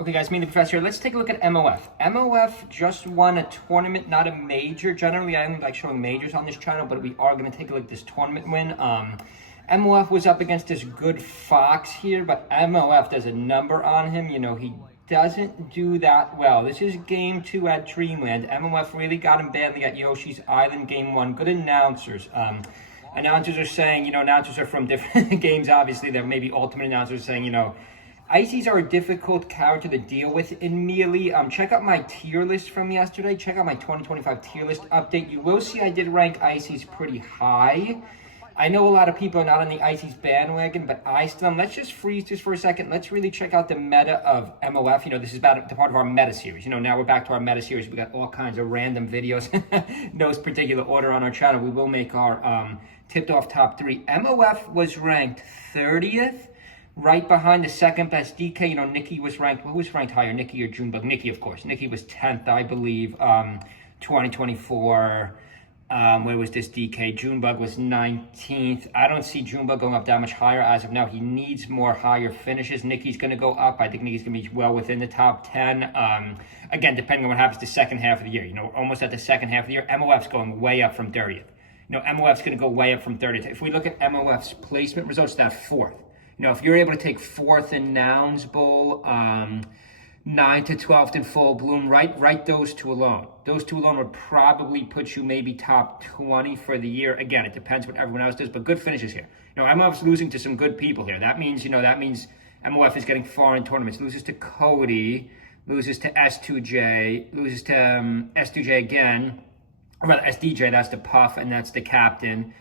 Okay guys, me and the professor, let's take a look at MOF. MOF just won a tournament, not a major. Generally, I don't like showing majors on this channel, but we are going to take a look at this tournament win. MOF was up against this good Fox here, but MOF does a number on him. You know, he doesn't do that well. This is game 2 at Dreamland. MOF really got him badly at Yoshi's Island game 1. Good announcers. Announcers are saying, you know, announcers are from different games, obviously. There may be ultimate announcers saying, you know, Ices are a difficult character to deal with in Melee. Check out my tier list from yesterday. Check out my 2025 tier list update. You will see I did rank Ices pretty high. I know a lot of people are not on the Ices bandwagon, but I still am. Let's just freeze this for a second. Let's really check out the meta of MOF. You know, this is about the part of our meta series. You know, now we're back to our meta series. We got all kinds of random videos. No particular order on our channel. We will make our tipped off top 3. MOF was ranked 30th. Right behind the second best DK, you know, Nikki was ranked, who was ranked higher, Nikki or Junebug? Nikki, of course. Nikki was 10th, I believe, 2024. Where was this DK? Junebug was 19th. I don't see Junebug going up that much higher as of now. He needs more higher finishes. Nikki's going to go up. I think Nikki's going to be well within the top 10. Again, depending on what happens the second half of the year. You know, almost at the second half of the year, MOF's going way up from 30th. You know, MOF's going to go way up from 30th. If we look at MOF's placement results, that's 4th. You know, if you're able to take 4th in Nouns Bowl, 9th to 12th in Full Bloom, write those two alone. Those two alone would probably put you maybe top 20 for the year. Again, it depends what everyone else does, but good finishes here. You know, MOF's losing to some good people here. That means, you know, MOF is getting far in tournaments. Loses to Cody, loses to S2J, loses to S2J again. Or rather, SDJ, that's the Puff, and that's the captain.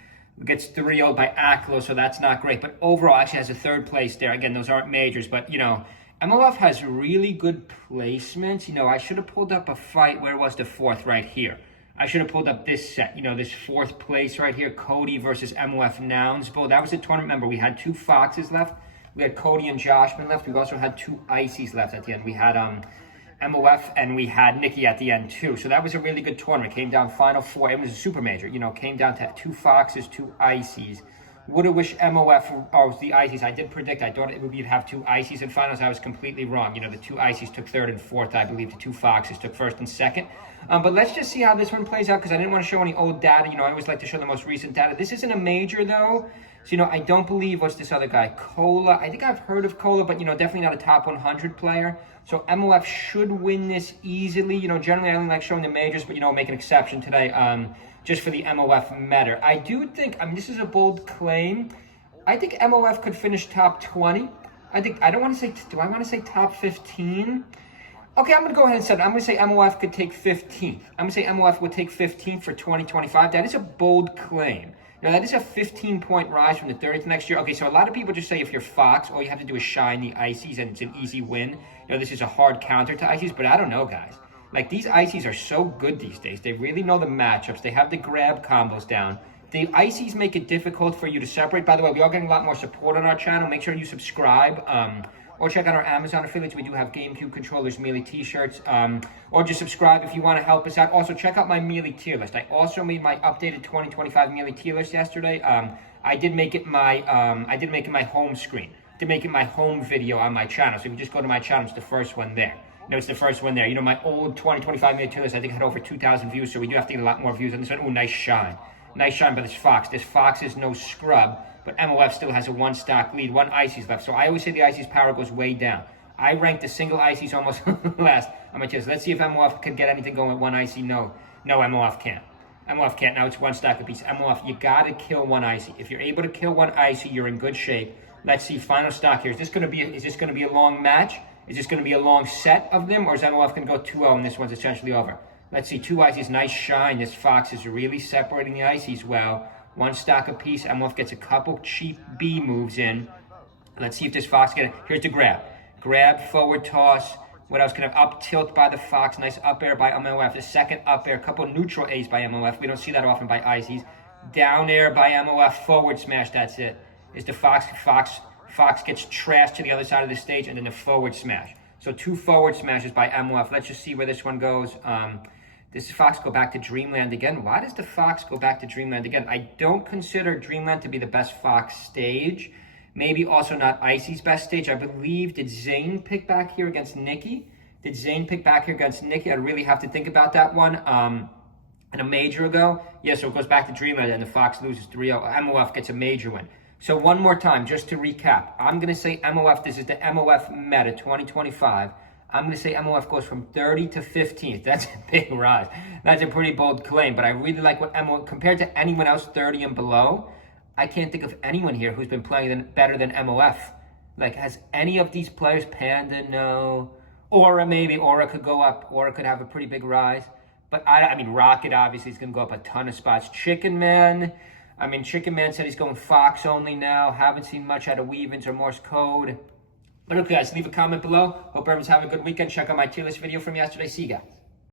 Gets 3-0'd by Aklo, so that's not great. But overall, actually has a 3rd place there. Again, those aren't majors, but, you know, MOF has really good placements. You know, I should have pulled up a fight. Where was the 4th? Right here. I should have pulled up this set. You know, this 4th place right here. Cody versus MOF Nouns Bowl. That was a tournament. Remember, we had 2 Foxes left. We had Cody and Joshman left. We also had 2 Ices left at the end. We had MOF, and we had Nikki at the end too. So that was a really good tournament. Came down final 4. It was a super major. You know, came down to 2 Foxes, 2 Ices. Would have wished MOF or the Ices. I did predict. I thought it would be to have 2 Ices in finals. I was completely wrong. You know, the 2 Ices took 3rd and 4th. I believe the 2 Foxes took 1st and 2nd. But let's just see how this one plays out because I didn't want to show any old data. You know, I always like to show the most recent data. This isn't a major though. So, you know, I don't believe, what's this other guy? Cola. I think I've heard of Cola, but, you know, definitely not a top 100 player. So MOF should win this easily. You know, generally I only like showing the majors, but, you know, make an exception today just for the MOF meta. I do think, I mean, this is a bold claim. I think MOF could finish top 20. I don't want to say, do I want to say top 15? Okay, I'm going to go ahead and say it. I'm going to say MOF could take 15th. I'm going to say MOF would take 15th for 2025. That is a bold claim. Now, that is a 15-point rise from the 30th next year. Okay, so a lot of people just say if you're Fox, all you have to do is shine the Ices and it's an easy win. You know, this is a hard counter to Ices, but I don't know, guys. Like, these Ices are so good these days. They really know the matchups. They have the grab combos down. The Ices make it difficult for you to separate. By the way, we are getting a lot more support on our channel. Make sure you subscribe. Or check out our Amazon affiliates. We do have GameCube controllers, Melee t-shirts, or just subscribe if you want to help us out. Also, check out my Melee tier list. I also made my updated 2025 Melee tier list yesterday. I did make it my home screen. To make it my home video on my channel. So if you just go to my channel, it's the first one there. No, it's the first one there. You know, my old 2025 Melee tier list, I think had over 2,000 views, so we do have to get a lot more views on this one. Oh, nice shine. Nice shine by this Fox. This Fox is no scrub. But MOF still has a 1-stock lead, 1 Ices left. So I always say the Ices power goes way down. I ranked the single Ices almost last on my chest. Let's see if MOF can get anything going with 1 Icy. No, MOF can't. MOF can't. Now it's 1 stock apiece. MOF, you got to kill 1 Icy. If you're able to kill 1 Icy, you're in good shape. Let's see, final stock here. Is this going to be a long match? Is this going to be a long set of them? Or is MOF going to go 2-0 and this one's essentially over? Let's see, 2 Ices, nice shine. This Fox is really separating the Ices well. 1 stock apiece. MOF gets a couple cheap B moves in. Let's see if this Fox gets it. Here's the grab. Grab, forward toss. What else can I have? Up tilt by the Fox. Nice up air by MOF. The second up air. A couple neutral A's by MOF. We don't see that often by Ices. Down air by MOF. Forward smash. That's it. Is the Fox gets trashed to the other side of the stage, and then the forward smash. So 2 forward smashes by MOF. Let's just see where this one goes. Does Fox go back to Dreamland again? Why does the Fox go back to Dreamland again? I don't consider Dreamland to be the best Fox stage. Maybe also not Icy's best stage. I believe, did Zane pick back here against Nikki? Did Zane pick back here against Nikki? I'd really have to think about that one. In a major ago, yeah, so it goes back to Dreamland and the Fox loses 3-0. MOF gets a major win. So one more time, just to recap, I'm going to say MOF, this is the MOF Meta 2025. I'm going to say MOF goes from 30 to 15th. That's a big rise. That's a pretty bold claim, but I really like what MOF, compared to anyone else 30 and below, I can't think of anyone here who's been playing better than MOF. Like, has any of these players, Panda, no. Aura, maybe. Aura could go up. Aura could have a pretty big rise. But, I mean, Rocket, obviously, is going to go up a ton of spots. Chicken Man, I mean, Chicken Man said he's going Fox only now. Haven't seen much out of Weavens or Morse Code. But okay, guys, leave a comment below. Hope everyone's having a good weekend. Check out my tier list video from yesterday. See you guys.